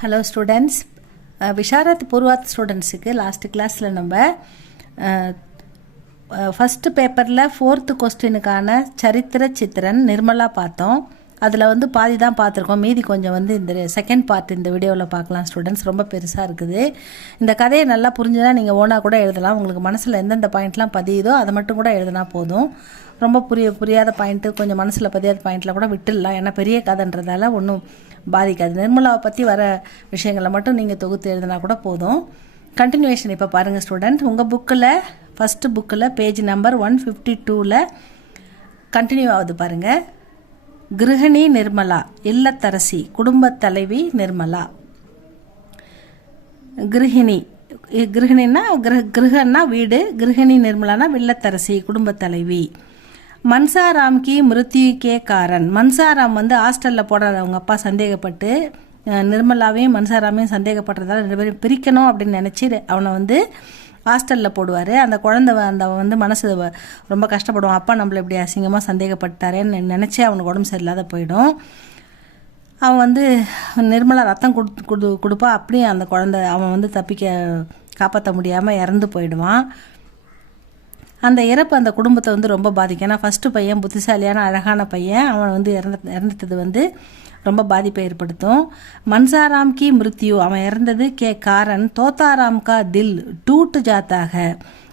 Hello students, Visharad Purvardh ஸ்டூடெண்ட்ஸுக்கு last கிளாஸில் நம்ம ஃபஸ்ட்டு பேப்பரில் 4th கொஸ்டினுக்கான சரித்திர சித்திரன் நிர்மலா பார்த்தோம். அதில் பாதி தான் பார்த்துருக்கோம், மீதி கொஞ்சம் இந்த செகண்ட் பார்ட் இந்த வீடியோவில் பார்க்கலாம் ஸ்டூடெண்ட்ஸ். ரொம்ப பெருசாக இருக்குது. இந்த கதையை நல்லா புரிஞ்சுனா நீங்கள் ஓனாக கூட எழுதலாம். உங்களுக்கு மனசில் எந்தெந்த பாயிண்ட்லாம் பதியுதோ அதை மட்டும் கூட எழுதினா போதும். ரொம்ப புரியாத பாயிண்ட்டு, கொஞ்சம் மனசில் பதியாத பாயிண்ட்டில் கூட விட்டுடலாம். ஏன்னா பெரிய கதைன்றதால ஒன்றும் பாதிக்காது. நிர்மலாவை பற்றி வர விஷயங்களை மட்டும் நீங்கள் தொகுத்து எழுதினா கூட போதும். கண்டினியூவேஷன் இப்போ பாருங்கள் ஸ்டூடெண்ட், உங்கள் புக்கில் ஃபஸ்ட்டு புக்கில் பேஜ் நம்பர் 152 கண்டினியூ ஆகுது பாருங்கள். கிருஹிணி நிர்மலா, இல்லத்தரசி, குடும்பத் தலைவி நிர்மலா. கிருஹிணின்னா கிருஹன்னா வீடு, கிருஹிணி நிர்மலானா இல்லத்தரசி, குடும்பத் தலைவி. மன்சாராம் கி மிருத்யு கே காரன், மன்சாராம் ஹாஸ்டலில் போடுறாரு. அவங்க அப்பா சந்தேகப்பட்டு நிர்மலாவையும் மன்சாராமையும் சந்தேகப்படுறதால 2 பேரும் பிரிக்கணும் அப்படின்னு நினச்சி அவனை ஹாஸ்டலில் போடுவார். அந்த குழந்தை மனசு ரொம்ப கஷ்டப்படுவான். அப்பா நம்மளை இப்படி அசிங்கமாக சந்தேகப்பட்டாரேன்னு நினச்சி அவனுக்கு உடம்பு சரியில்லாத போயிடும். அவன் நிர்மலா ரத்தம் கொடுப்பா. அப்படியே அந்த குழந்தை அவன் காப்பாற்ற முடியாமல் இறந்து போயிடுவான். அந்த இறப்பு அந்த குடும்பத்தை ரொம்ப பாதிக்கும். ஏன்னா ஃபஸ்ட்டு பையன் புத்திசாலியான அழகான பையன், அவன் இறந்துட்டது ரொம்ப பாதிப்பை ஏற்படுத்தும். மன்சாராம் கி மிருத்யு, அவன் இறந்தது கே காரன் தோத்தாராம் கா தில் டூட் ஜாத்தாக,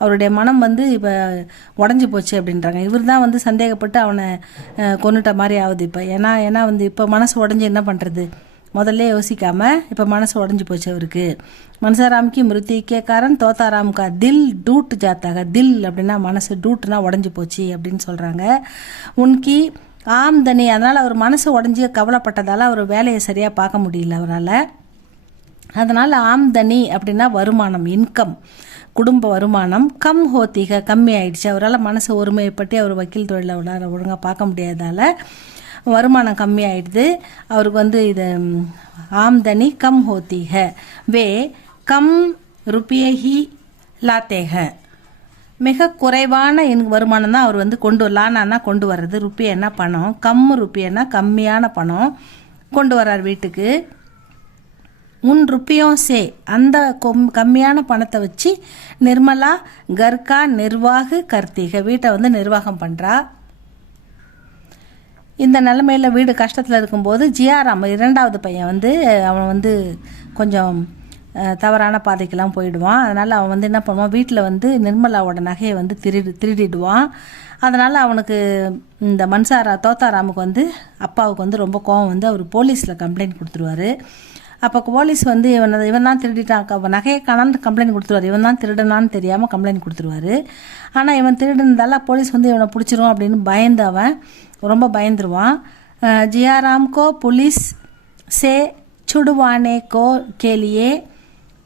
அவருடைய மனம் இப்போ உடஞ்சி போச்சு அப்படின்றாங்க. இவர் தான் சந்தேகப்பட்டு அவனை கொன்னுட்ட மாதிரி ஆகுது இப்போ. ஏன்னா இப்போ மனசு உடஞ்சி என்ன பண்ணுறது, முதல்ல யோசிக்காமல் இப்போ மனசு உடஞ்சி போச்சு அவருக்கு. மன்சாராம்கி மிருத்தி கே காரன் தோத்தாராம்கா தில் டூட் ஜாத்தாக, தில் அப்படின்னா மனசு, டூட்னா உடஞ்சி போச்சு அப்படின்னு சொல்கிறாங்க. உன்கி ஆம்தனி, அதனால் அவர் மனசு உடஞ்சி கவலைப்பட்டதால் அவர் வேலையை சரியாக பார்க்க முடியல அவரால். அதனால் ஆம்தனி அப்படின்னா வருமானம், இன்கம், குடும்ப வருமானம். கம் ஹோத்திக, கம்மி ஆயிடுச்சு. அவரால் மனசு ஒருமைப்பட்டு அவர் வக்கீல் தொழிலை ஒழுங்காக பார்க்க முடியாதால் வருமானம் கம்மி ஆயிடுது அவருக்கு. இது ஆம்தனி கம் ஹோத்திக, வே கம் ருப்பியஹி லாத்தேக, மிக குறைவான வருமானம் தான் அவர் கொண்டு லானா கொண்டு வர்றது, ருப்பியன்னா பணம், ருப்பியன்னா கம்மியான பணம் கொண்டு வர்றார் வீட்டுக்கு. உன் ருப்பியும் சே, அந்த கம்மியான பணத்தை வச்சு நிர்மலா கர்கா நிர்வாக கர்த்திக, வீட்டை நிர்வாகம் பண்ணுறா. இந்த நிலைமையில் வீடு கஷ்டத்தில் இருக்கும்போது ஜியாராம் 2வது பையன் அவன் கொஞ்சம் தவறான பாதைக்கெல்லாம் போயிடுவான். அதனால் அவன் என்ன பண்ணுவான், வீட்டில் நிர்மலாவோட நகையை திருடிடுவான். அதனால் அவனுக்கு இந்த தோத்தாராமுக்கு அப்பாவுக்கு ரொம்ப கோவம் அவர் போலீஸில் கம்ப்ளைண்ட் கொடுத்துருவார். அப்போ போலீஸ் இவன் தான் திருடிட்டான், நகையை காணான்னு கம்ப்ளைண்ட் கொடுத்துருவார். இவன் தான் திருடனான்னு தெரியாமல் கம்ப்ளைண்ட் கொடுத்துருவார். ஆனால் இவன் திருடுனதால போலீஸ் இவனை பிடிச்சிரும் அப்படின்னு பயந்து அவன் ரொம்ப பயந்துருவான். ஜியாராம் கோ புலிஸ் சே சுடுவானே கோ கேலியே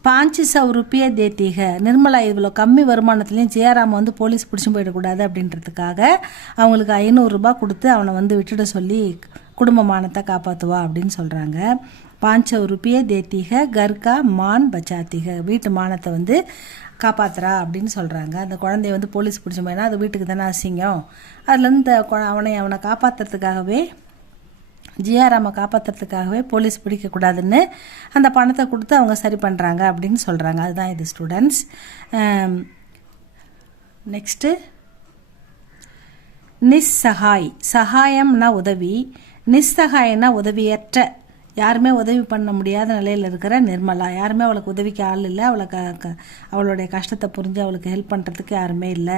500 ரூபாய் தேத்திக, நிர்மலா இவ்வளோ கம்மி வருமானத்துலேயும் ஜியாராம் போலீஸ் பிடிச்சி போயிடக்கூடாது அப்படின்றதுக்காக அவங்களுக்கு 500 ரூபாய் கொடுத்து அவனை விட்டுட சொல்லி குடும்பமானத்தை காப்பாற்றுவா அப்படின்னு சொல்கிறாங்க. 500 ரூபாய் தேத்திக கர்கா மான் பச்சாத்திக, வீட்டு மானத்தை காப்பாற்றுறா அப்படின்னு சொல்கிறாங்க. அந்த குழந்தைய போலீஸ் பிடிச்ச போயினா அது வீட்டுக்கு தானே அசிங்கம். அதுலேருந்து அவனை காப்பாற்றுறதுக்காகவே, ஜியாராமை காப்பாற்றுறதுக்காகவே போலீஸ் பிடிக்கக்கூடாதுன்னு அந்த பணத்தை கொடுத்து அவங்க சரி பண்ணுறாங்க அப்படின்னு சொல்கிறாங்க. அதுதான் இது ஸ்டூடெண்ட்ஸ். நெக்ஸ்ட்டு நிஸ்ஸகாய், சகாயம்னா உதவி, நிஸ்ஸகாயம்னா உதவியற்ற, யாருமே உதவி பண்ண முடியாத நிலையில் இருக்கிற நிர்மலா. யாருமே அவளுக்கு உதவிக்கு ஆள் இல்லை. அவளுடைய கஷ்டத்தை புரிஞ்சு அவளுக்கு ஹெல்ப் பண்ணுறதுக்கு யாருமே இல்லை.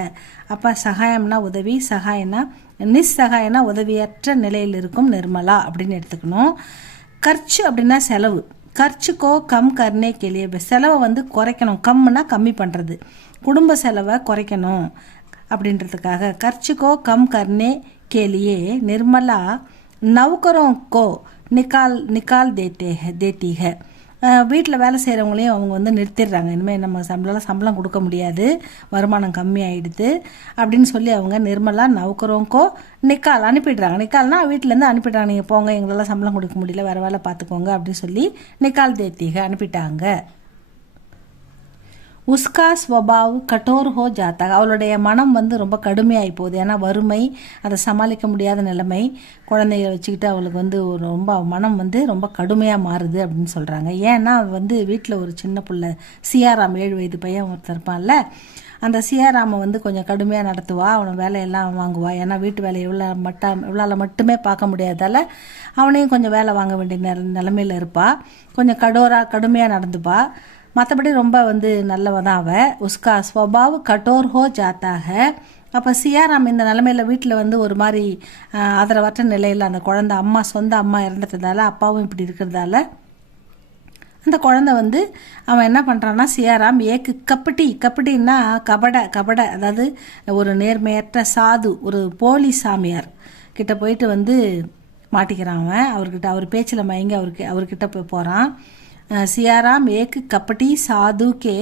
அப்போ சகாயம்னா உதவி, நிஸ்ஸகாயம்னா உதவியற்ற நிலையில் இருக்கும் நிர்மலா அப்படின்னு எடுத்துக்கணும். கர்ச்சு அப்படின்னா செலவு, கர்ச்சுக்கோ கம் கர்னே கேலியே, செலவை குறைக்கணும். கம்னா கம்மி பண்ணுறது, குடும்ப செலவை குறைக்கணும் அப்படின்றதுக்காக. கர்ச்சுக்கோ கம் கர்னே கேலியே நிர்மலா நௌகரோं को நிக்கால் தேத்தி है, வீட்டில் வேலை செய்கிறவங்களையும் அவங்க நிறுத்திடுறாங்க. இனிமேல் நம்ம சம்பளம் கொடுக்க முடியாது, வருமானம் கம்மி ஆகிடுது அப்படின்னு சொல்லி அவங்க நிர்மலா நௌகரோं को நிக்கால் அனுப்பிடுறாங்க. நிக்கால்னா வீட்டிலேருந்து அனுப்பிடுறாங்க, நீங்கள் போங்க, எங்களால் சம்பளம் கொடுக்க முடியல, வேறு வேலை பார்த்துக்கோங்க அப்படின்னு சொல்லி நிக்கால் தேத்திக அனுப்பிட்டாங்க. உஸ்கா ஸ்வபாவ் கட்டோர் ஹோ ஜாத்தா, அவளுடைய மனம் வந்து ரொம்ப கடுமையாகி போகுது. ஏன்னா வறுமை, அதை சமாளிக்க முடியாத நிலைமை, குழந்தைகளை வச்சுக்கிட்டு அவளுக்கு வந்து ரொம்ப மனம் வந்து ரொம்ப கடுமையாக மாறுது அப்படின்னு சொல்கிறாங்க. ஏன்னா வந்து வீட்டில் ஒரு சின்ன பிள்ளை சியாராம் 7 வயது பையன் ஒருத்தர் இருப்பான்ல, அந்த சியாராமை வந்து கொஞ்சம் கடுமையாக நடத்துவா, அவனை வேலையெல்லாம் வாங்குவா. ஏன்னா வீட்டு வேலையை இவளால் மட்டுமே பார்க்க முடியாதால அவனையும் கொஞ்சம் வேலை வாங்க வேண்டிய நிலைமையில் இருப்பாள். கொஞ்சம் கடுமையாக நடந்துப்பா. மற்றபடி ரொம்ப வந்து நல்லவ தான் அவள். உஸ்கா ஸ்வபாவ் கட்டோர் ஹோ ஜாத்தாக. அப்போ சியாராம் இந்த நிலமையில் வீட்டில் வந்து ஒரு மாதிரி ஆதரவற்ற நிலையில் அந்த குழந்தை சொந்த அம்மா இறந்துட்டதால, அப்பாவும் இப்படி இருக்கிறதால அந்த குழந்தை வந்து அவன் என்ன பண்ணுறான்னா, சியாராம் ஏக்கு கப்பட்டின்னா கபட, அதாவது ஒரு நேர்மையற்ற சாது, ஒரு போலி சாமியார் கிட்ட போயிட்டு வந்து மாட்டிக்கிறான். அவர்கிட்ட அவர் பேச்சில் மயங்கி அவர்கிட்ட போய் போகிறான். சியாராம் ஏக்கு கப்பட்டி சாது கே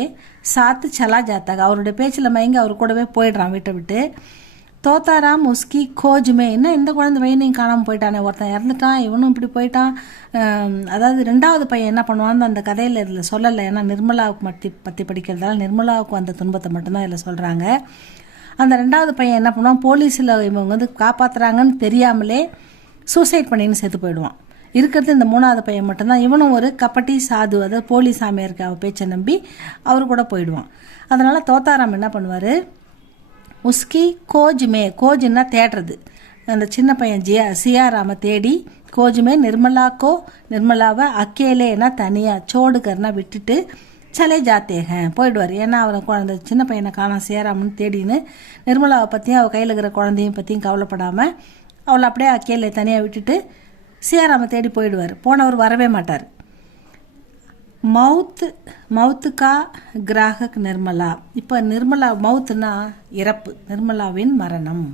சாத்து சலா ஜாத்தாக, அவருடைய பேச்சில் மயங்கி அவர் கூடவே போயிடுறான் வீட்டை விட்டு. தோத்தாராம் உஸ்கி கோஜுமே, என்ன இந்த குழந்தை பையனையும் காணாமல் போயிட்டானே, ஒருத்தன் இறந்துட்டான், இவனும் இப்படி போயிட்டான். அதாவது 2வது பையன் என்ன பண்ணுவான்னு அந்த கதையில் இதில் சொல்லலை. ஏன்னா நிர்மலாவுக்கு பற்றி படிக்கிறதால நிர்மலாவுக்கு அந்த துன்பத்தை மட்டும்தான் இதில் சொல்கிறாங்க. அந்த 2வது பையன் என்ன பண்ணுவான், போலீஸில் இவங்க வந்து காப்பாற்றுறாங்கன்னு தெரியாமலே சூசைட் பண்ணின்னு செத்து போயிடுவான். இருக்கிறது இந்த 3வது பையன் மட்டும்தான். இவனும் ஒரு கப்பட்டி சாது, அதாவது போலி சாமியாருக்கு அவள் பேச்சை நம்பி அவர் கூட போயிடுவான். அதனால் தோத்தாராம் என்ன பண்ணுவார், உஸ்கி கோஜுன்னா தேடுறது, அந்த சின்ன பையன் சியாராமை தேடி கோஜுமே நிர்மலாவை அக்கேலேனா தனியாக சோடுகர்னா விட்டுட்டு சலே ஜாத்தேக போயிடுவார். ஏன்னா அவரை அந்த சின்ன பையனை காணாம் சியாராமன்னு தேடின்னு நிர்மலாவை பற்றியும் அவள் கையில் இருக்கிற குழந்தையும் பற்றியும் கவலைப்படாமல் அவளை அப்படியே அக்கேலே தனியாக விட்டுட்டு சியாராமை தேடி போயிடுவார். போனவர் வரவே மாட்டார். மவுத்துக்கா கிராகக் நிர்மலா. இப்போ நிர்மலா மவுத்துனா இறப்பு, நிர்மலாவின் மரணம்.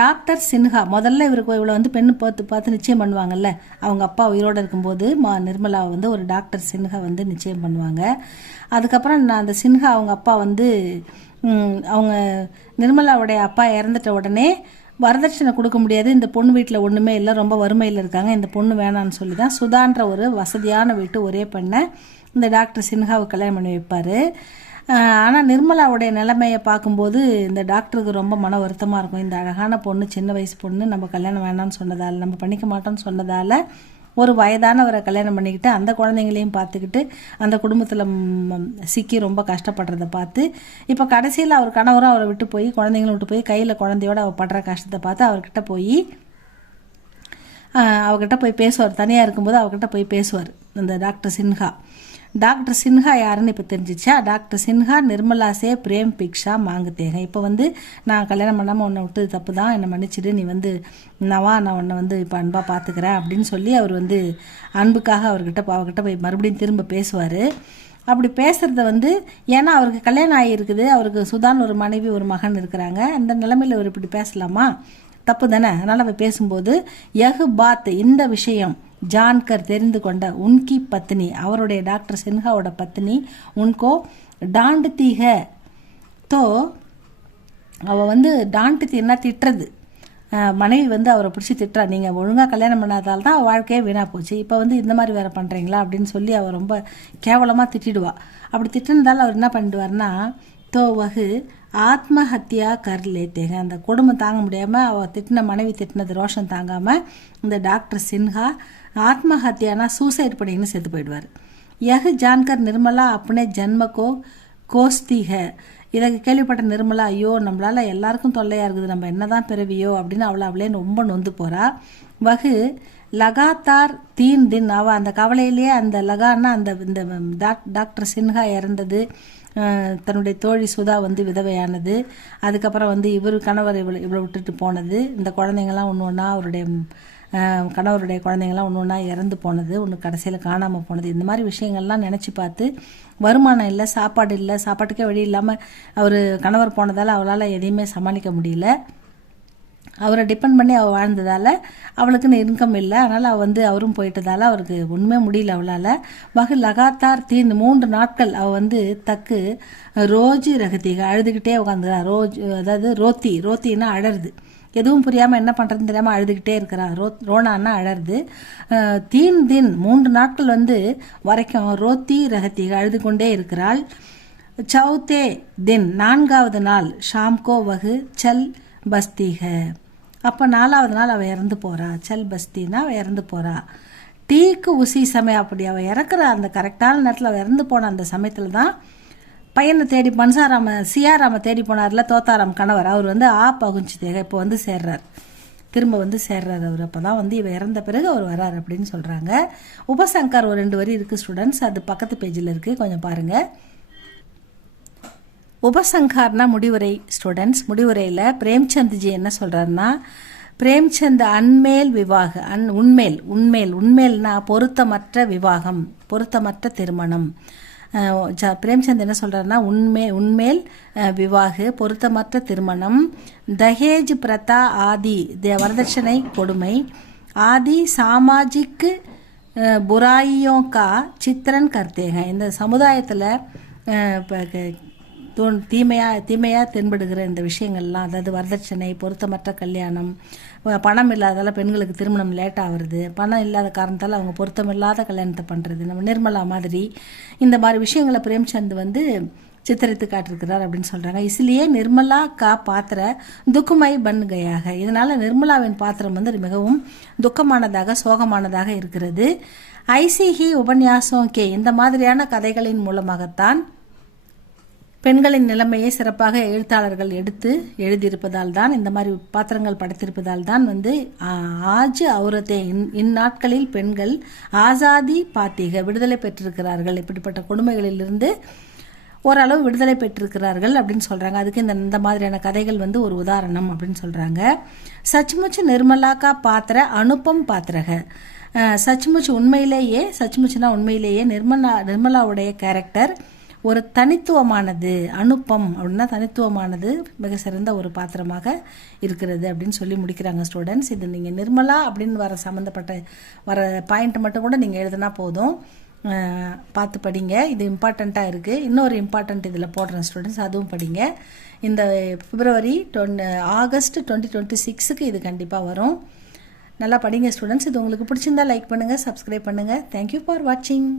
டாக்டர் சின்ஹா, முதல்ல இவளை வந்து பெண்ணு பார்த்து நிச்சயம் பண்ணுவாங்கல்ல, அவங்க அப்பா உயிரோடு இருக்கும்போது நிர்மலாவை வந்து ஒரு டாக்டர் சின்ஹா வந்து நிச்சயம் பண்ணுவாங்க. அதுக்கப்புறம் அந்த சின்ஹா அவங்க அப்பா வந்து அவங்க நிர்மலாவுடைய அப்பா இறந்துட்ட உடனே வரதட்சணை கொடுக்க முடியாது, இந்த பொண்ணு வீட்டில் ஒன்றுமே இல்லை, ரொம்ப வறுமையில் இருக்காங்க, இந்த பொண்ணு வேணான்னு சொல்லி தான் சுதான்ற ஒரு வசதியான வீட்டு ஒரே பெண்ணை இந்த டாக்டர் சின்ஹாவுக்கு கல்யாணம் பண்ணி வைப்பார். ஆனால் நிர்மலாவுடைய நிலைமையை பார்க்கும்போது இந்த டாக்டருக்கு ரொம்ப மன வருத்தமாக இருக்கும். இந்த அழகான பொண்ணு, சின்ன வயசு பொண்ணு, நம்ம கல்யாணம் வேணான்னு சொன்னதால், நம்ம பண்ணிக்க மாட்டோம்னு சொன்னதால் ஒரு வயதானவரை கல்யாணம் பண்ணிக்கிட்டு அந்த குழந்தைங்களையும் பார்த்துக்கிட்டு அந்த குடும்பத்தில் சிக்கி ரொம்ப கஷ்டப்படுறத பார்த்து இப்போ கடைசியில் அவர் கணவரும் அவரை விட்டு போய் குழந்தைங்களும் விட்டு போய் கையில் குழந்தையோடு அவர் படுற கஷ்டத்தை பார்த்து அவர்கிட்ட போய் பேசுவார். தனியாக இருக்கும்போது அவர்கிட்ட போய் பேசுவார் இந்த டாக்டர் சின்ஹா யாருன்னு இப்போ தெரிஞ்சிச்சா. டாக்டர் சின்ஹா நிர்மலாசே பிரேம் பிக்ஷா மாங்குத்தேங்க. இப்போ வந்து நான் கல்யாணம் பண்ணாமல் உன்னை விட்டு தப்பு தான், என்னை மன்னிச்சிடு, நீ வந்து நான் உன்னை வந்து இப்போ அன்பாக பார்த்துக்கிறேன் அப்படின்னு சொல்லி அவர் வந்து அன்புக்காக அவர்கிட்ட போய் மறுபடியும் திரும்ப பேசுவார். அப்படி பேசுகிறத வந்து ஏன்னா அவருக்கு கல்யாணம் ஆகியிருக்குது, அவருக்கு சுதான் ஒரு மனைவி ஒரு மகன் இருக்கிறாங்க, அந்த நிலைமையில் அவர் இப்படி பேசலாமா, தப்பு தானே. அதனால் அவர் பேசும்போது பாத், இந்த விஷயம் ஜான்கர் தெரிந்து கொண்ட உன்கி பத்னி, அவருடைய டாக்டர் சின்ஹாவோட பத்னி, உன்கோ டாண்டுத்தீக தோ, அவள் வந்து டாண்டுத்தீன்னா திட்டுறது, மனைவி வந்து அவரை பிடிச்சி திட்டுறா, நீங்கள் ஒழுங்காக கல்யாணம் பண்ணாதால் தான் வாழ்க்கையே வீணாக போச்சு, இப்போ வந்து இந்த மாதிரி வேறு பண்ணுறீங்களா அப்படின்னு சொல்லி அவர் ரொம்ப கேவலமாக திட்டிடுவா. அப்படி திட்டினதால் அவர் என்ன பண்ணிடுவார்னா, தோ வகு ஆத்மஹத்தியா கர்லேத்தேங்க, அந்த குடும்பம் தாங்க முடியாமல் அவள் திட்டின மனைவி திட்டினது ரோஷன் தாங்காமல் இந்த டாக்டர் சின்ஹா ஆத்மஹத்தியானா சூசைட் பண்ணின்னு செத்து போயிடுவார். ஜான்கர் நிர்மலா அப்பனே ஜன்மக்கோ கோஸ்திக, இதை கேள்விப்பட்ட நிர்மலா, ஐயோ நம்மளால் எல்லாருக்கும் தொல்லையாக இருக்குது, நம்ம என்னதான் பிறவியோ அப்படின்னு அவளே ரொம்ப நொந்து போகிறா. வகு லகாத்தார் 3 தின், அவள் அந்த கவலையிலேயே அந்த லகான்னா அந்த இந்த டாக்டர் சின்ஹா இறந்தது, தன்னுடைய தோழி சுதா வந்து விதவையானது, அதுக்கப்புறம் வந்து கணவர் இவ்வளோ விட்டுட்டு போனது, இந்த குழந்தைங்கள்லாம் ஒன்று ஒன்றா அவருடைய கணவருடைய குழந்தைங்கள்லாம் ஒன்று ஒன்றா இறந்து போனது, ஒன்று கடைசியில் காணாமல் போனது, இந்த மாதிரி விஷயங்கள்லாம் நினச்சி பார்த்து வருமானம் இல்லை, சாப்பாடு இல்லை, சாப்பாட்டுக்கே வழி இல்லாமல் அவர் கணவர் போனதால் அவளால் எதையுமே சமாளிக்க முடியல, அவரை டிபெண்ட் பண்ணி அவள் வாழ்ந்ததால் அவளுக்குன்னு இன்கம் இல்லை, அதனால் அவள் வந்து அவரும் போயிட்டதால் அவருக்கு ஒன்றுமே முடியல அவளால். வகு லகாத்தார் 3 நாட்கள் அவள் வந்து ரோஜு ரகத்திக அழுதுகிட்டே உட்காந்துக்கிறா. அதாவது ரோத்தின்னா அழறது, எதுவும் புரியாமல் என்ன பண்ணுறதுன்னு தெரியாமல் அழுதுகிட்டே இருக்கிறா. ரோனான்னா அழறது. தீன் தின் 3 நாட்கள் வரைக்கும் ரோத்தி ரகத்திக அழுது கொண்டே இருக்கிறாள். சௌத்தே தின் 4வது நாள் ஷாம்கோ வகு சல் பஸ்தீக. அப்போ 4வது நாள் அவள் இறந்து போகிறா. சல் பஸ்தின்னா அவள் இறந்து போகிறா. டீக்கு உசி சமயம், அப்படி அவள் இறக்குற அந்த கரெக்டான நேரத்தில் அவள் இறந்து போன அந்த சமயத்தில் தான் பையனை தேடி சியாராம தேடி போனார்ல தோத்தாராம் கணவர். அவர் ஆ பகுஞ்சி தேக இப்போ சேர்றார், திரும்ப சேர்றார் அவர். அப்போ தான் இவ இறந்த பிறகு அவர் வரார் அப்படின்னு சொல்கிறாங்க. உபசங்கர் ஒரு 2 வரி இருக்குது ஸ்டூடெண்ட்ஸ், அது பக்கத்து பேஜில் இருக்குது, கொஞ்சம் பாருங்கள். உபசங்கார்னா முடிவுரை ஸ்டூடெண்ட்ஸ். முடிவுரையில் பிரேம்சந்த்ஜி என்ன சொல்கிறாருன்னா, பிரேம்சந்த் அன்மேல் விவாக உண்மேல்னா பொருத்தமற்ற விவாகம், பொருத்தமற்ற திருமணம். பிரேம்சந்த் என்ன சொல்கிறாருன்னா, உண்மேல் விவாகு பொருத்தமற்ற திருமணம், தஹேஜ் பிரதா ஆதி வரதட்சணை கொடுமை, ஆதி சாமாஜிக்கு புராயியோ கா சித்திரன் கர்த்தேக. இந்த சமுதாயத்தில் தீமையாக தென்படுகிற இந்த விஷயங்கள்லாம், அதாவது வரதட்சணை, பொருத்தமற்ற கல்யாணம், பணம் இல்லாதால பெண்களுக்கு திருமணம் லேட்டாக வருது, பணம் இல்லாத காரணத்தால் அவங்க பொருத்தமில்லாத கல்யாணத்தை பண்ணுறது, நம்ம நிர்மலா மாதிரி இந்த மாதிரி விஷயங்களை பிரேம்சந்த் சித்தரித்து காட்டிருக்கிறார் அப்படின்னு சொல்கிறாங்க. இசிலியே நிர்மலா கா பாத்திர துக்குமை பன் கயாக. இதனால் நிர்மலாவின் பாத்திரம் மிகவும் துக்கமானதாக சோகமானதாக இருக்கிறது. ஐசிஹி உபன்யாசம் கே, இந்த மாதிரியான கதைகளின் மூலமாகத்தான் பெண்களின் நிலைமையை சிறப்பாக எழுத்தாளர்கள் எடுத்து எழுதியிருப்பதால் தான், இந்த மாதிரி பாத்திரங்கள் படைத்திருப்பதால் தான் ஆஜ் அவுரத்தே இந்நாட்களில் பெண்கள் ஆசாதி பாத்திக விடுதலை பெற்றிருக்கிறார்கள், இப்படிப்பட்ட கொடுமைகளிலிருந்து ஓரளவு விடுதலை பெற்றிருக்கிறார்கள் அப்படின்னு சொல்கிறாங்க. அதுக்கு இந்த மாதிரியான கதைகள் ஒரு உதாரணம் அப்படின்னு சொல்கிறாங்க. சச்முச் நிர்மலாக்கா பாத்திர அனுப்பம் பாத்திரக. சச்முச்சுனா உண்மையிலேயே நிர்மலாவுடைய கேரக்டர் ஒரு தனித்துவமானது, அனுப்பம் அப்படின்னா தனித்துவமானது, மிக சிறந்த ஒரு பாத்திரமாக இருக்கிறது அப்படின்னு சொல்லி முடிக்கிறாங்க ஸ்டூடெண்ட்ஸ். இது நீங்கள் நிர்மலா அப்படின்னு சம்மந்தப்பட்ட பாயிண்ட் மட்டும் கூட நீங்கள் எழுதினா போதும், பார்த்து படிங்க. இது இம்பார்ட்டண்ட்டாக இருக்குது. இன்னொரு இம்பார்ட்டண்ட் இதில் போடுறேன் ஸ்டூடெண்ட்ஸ், அதுவும் படிங்க. இந்த ஆகஸ்ட் 2026 இது கண்டிப்பாக வரும். நல்லா படிங்க ஸ்டூடெண்ட்ஸ். இது உங்களுக்கு பிடிச்சிருந்தா லைக் பண்ணுங்கள், சப்ஸ்கிரைப் பண்ணுங்கள். தேங்க்யூ ஃபார் வாட்சிங்.